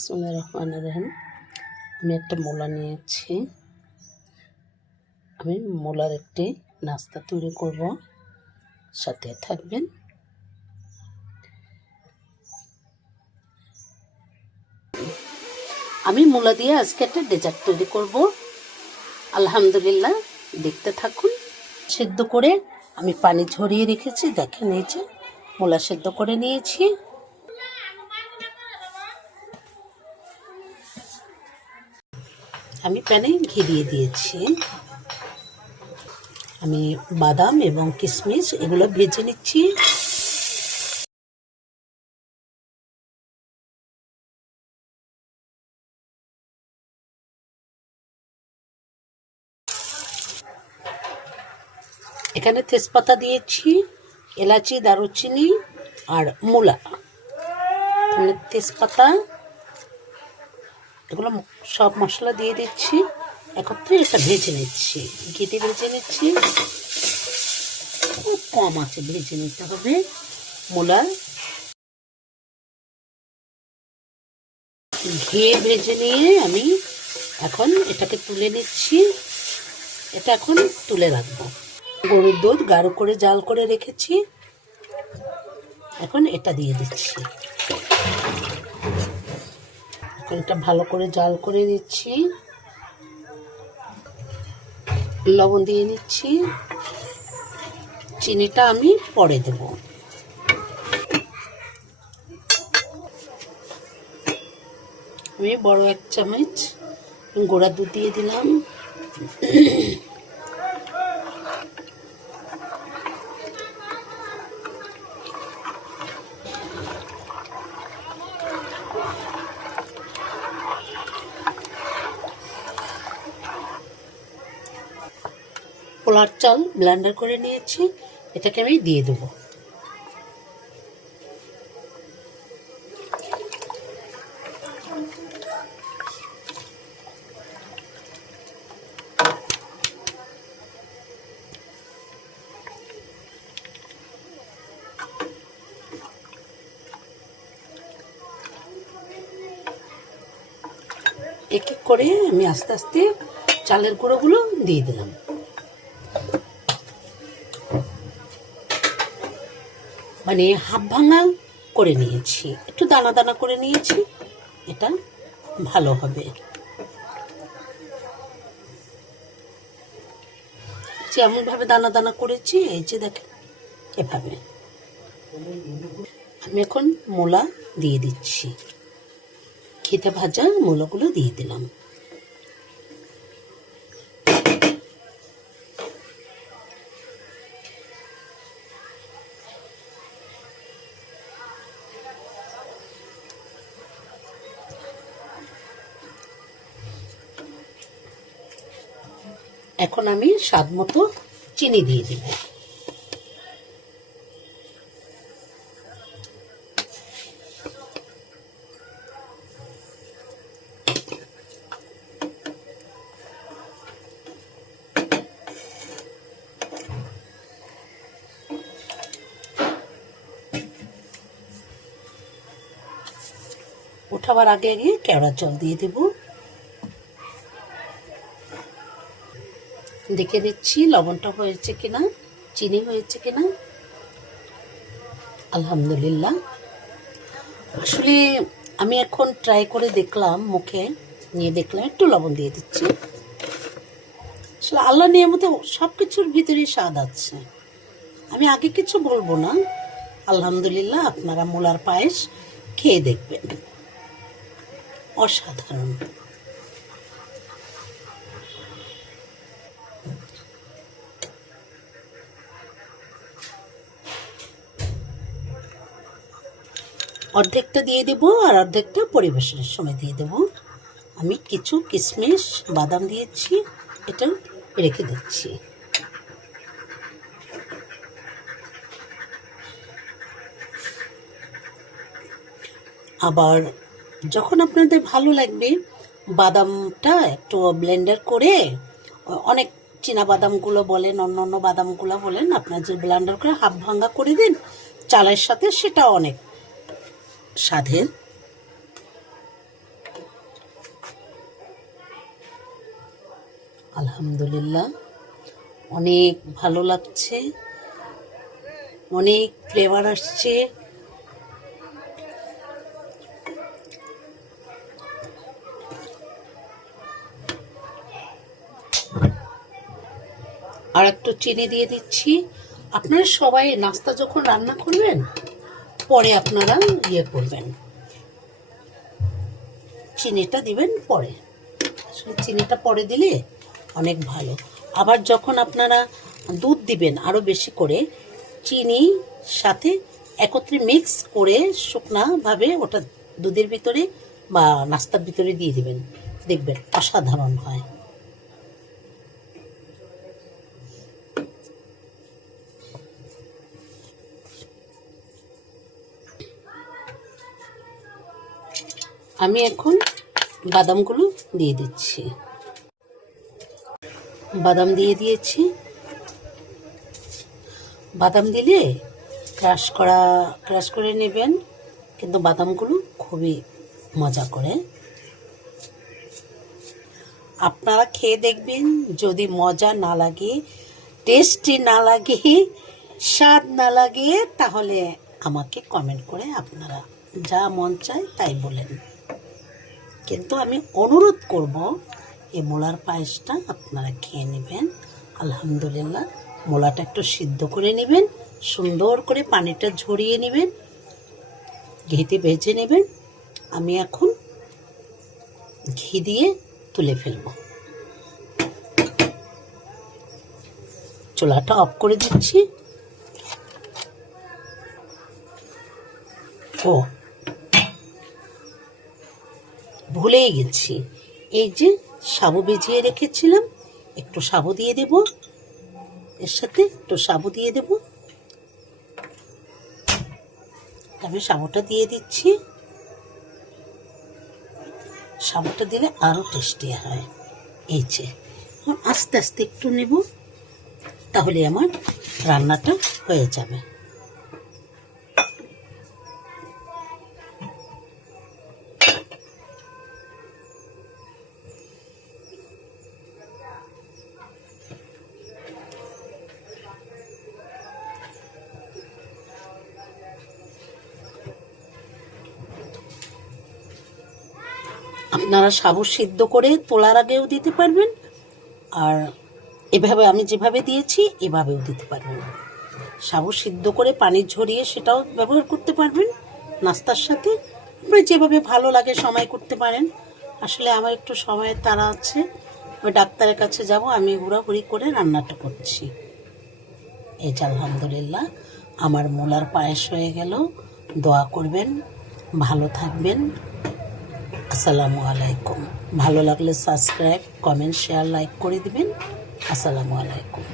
বিসমিল্লাহির রহমানির রহিম। আমি একটা মূলা নিয়েছি। আমি মূলার একটি নাস্তা তৈরি করব, সাথে থাকবেন। আমি মূলা দিয়ে আজকে একটা ডেজার্ট তৈরি করব। আলহামদুলিল্লাহ, দেখতে থাকুন। সেদ্ধ করে আমি পানি ঝরিয়ে রেখেছি, দেখেন এই যে মূলা সেদ্ধ করে নিয়েছি। আমি প্যানে ঘি দিয়ে দিয়েছি। আমি বাদাম এবং কিশমিশ এগুলো ভেজে নিচ্ছি। এখানে তেজপাতা দিয়েছি, এলাচি, দারুচিনি আর মূলা। এখানে তেজপাতা, এগুলো সব মশলা দিয়ে দিচ্ছি একত্রে। এটা ভেজে নিচ্ছি, ঘিতে ভেজে নিচ্ছি। খুব কম আছে ভেজে নিতে হবে। মূলা ঘিয়ে ভেজে নিয়ে আমি এখন এটাকে তুলে নিচ্ছি। এটা এখন তুলে রাখবো। গরুর দুধ গাঢ় করে জাল করে রেখেছি, এখন এটা দিয়ে দিচ্ছি। এখন এটা ভালো করে জাল করে নিচ্ছি। লবণ দিয়ে নিচ্ছি, চিনিটা আমি পরে দেব। আমি বড় 1 চামচ গুঁড়া দুধ দিয়ে দিলাম। পোলার চাল ব্লেন্ডার করে নিয়েছি, এটাকে আমি দিয়ে দেবো। এক এক করে আমি আস্তে আস্তে চালের গুঁড়োগুলো দিয়ে দিলাম। মানে হাফ ভাঙা করে নিয়েছি, একটু দানা দানা করে নিয়েছি, এটা ভালো হবে। যেমনভাবে দানা দানা করেছি, এই যে দেখেন এভাবে। আমি এখন মূলা দিয়ে দিচ্ছি, খেতে ভাজা মূলাগুলো দিয়ে দিলাম। এখন আমি স্বাদ মতো চিনি দিয়ে দিব। উঠাবার আগে আগে কেওড়া জল দিয়ে দেব। দেখে নিচ্ছি লবণটা হয়েছে কিনা, চিনি হয়েছে কিনা। আলহামদুলিল্লাহ। আসলে আমি এখন ট্রাই করে দেখলাম, মুখে নিয়ে দেখলাম, একটু লবণ দিয়ে দিচ্ছি। আসলে আল্লাহ নিয়ামতে সব কিছুর ভিতরেই স্বাদ আছে। আমি আগে কিছু বলবো না। আলহামদুলিল্লাহ, আপনারা মূলার পায়েস খেয়ে দেখবেন, অসাধারণ। অর্ধেকটা দিয়ে দেব আর অর্ধেকটা পরিবেশনের সময় দিয়ে দেব। আমি কিছু কিশমিশ বাদাম দিয়েছি, এটা রেখে দিচ্ছি। আবার যখন আপনাদের ভালো লাগবে, বাদামটা একটু ব্লেন্ডার করে, অনেক চীনা বাদামগুলো বলেন, অন্য অন্য বাদামগুলো বলেন, আপনার যে ব্লেন্ডার করে হাফ ভাঙা করে দিন চালের সাথে, সেটা অনেক স্বাদের। আলহামদুলিল্লাহ, অনেক ভালো লাগছে, অনেক ফ্লেভার আসছে। আর একটু চিনি দিয়ে দিচ্ছি। আপনারা সবাই নাস্তা যখন রান্না করবেন পরে আপনারা করবেন, চিনিটা দিবেন পরে। আসলে চিনিটা পরে দিলে অনেক ভালো। আবার যখন আপনারা দুধ দিবেন আরও বেশি করে, চিনি সাথে একত্রে মিক্স করে শুকনাভাবে ওটা দুধের ভিতরে বা নাস্তার ভিতরে দিয়ে দিবেন, দেখবেন অসাধারণ হয়। আমি এখন বাদামগুলো দিয়ে দিচ্ছি। বাদাম দিয়ে দিয়েছি। বাদাম দিলে ক্রাশ করে নেবেন, কিন্তু বাদামগুলো খুবই মজা করে। আপনারা খেয়ে দেখবেন, যদি মজা না লাগে, টেস্টি না লাগে, স্বাদ না লাগে, তাহলে আমাকে কমেন্ট করে আপনারা যা মন চায় তাই বলেন। কিন্তু আমি অনুরোধ করব, এই মোলার পায়েসটা আপনারা খেয়ে নেবেন। আলহামদুলিল্লাহ, মোলাটা একটু সিদ্ধ করে নেবেন, সুন্দর করে পানিটা ঝরিয়ে নেবেন, ঘিতে ভেজে নেবেন। আমি এখন ঘি দিয়ে তুলে ফেলব। চুলাটা অফ করে দিচ্ছি। ও ভুলেই গেছি, এই যে সাবু ভিজিয়ে রেখেছিলাম, একটু সাবু দিয়ে দেব, এর সাথে একটু সাবু দিয়ে দেব। আমি সাবুটা দিয়ে দিচ্ছি। সাবুটা দিলে আরও টেস্টি হয়। এই যে আস্তে আস্তে একটু নেব, তাহলে আমার রান্নাটা হয়ে যাবে। আপনারা সাবু সিদ্ধ করে তোলার আগেও দিতে পারবেন, আর এভাবে আমি যেভাবে দিয়েছি এভাবেও দিতে পারবেন। সাবু সিদ্ধ করে পানি ঝরিয়ে সেটাও ব্যবহার করতে পারবেন নাস্তার সাথে। আপনার যেভাবে ভালো লাগে সময় করতে পারেন। আসলে আমার একটু সময়ের তাড়া আছে, ওই ডাক্তারের কাছে যাব, আমি হুড়াহুড়ি করে রান্নাটা করছি। এই যে আলহামদুলিল্লাহ, আমার মোলার পায়েস হয়ে গেল। দোয়া করবেন, ভালো থাকবেন। আসসালামু আলাইকুম। ভালো লাগলে সাবস্ক্রাইব, কমেন্ট, শেয়ার, লাইক করে দিবেন। আসসালামু আলাইকুম।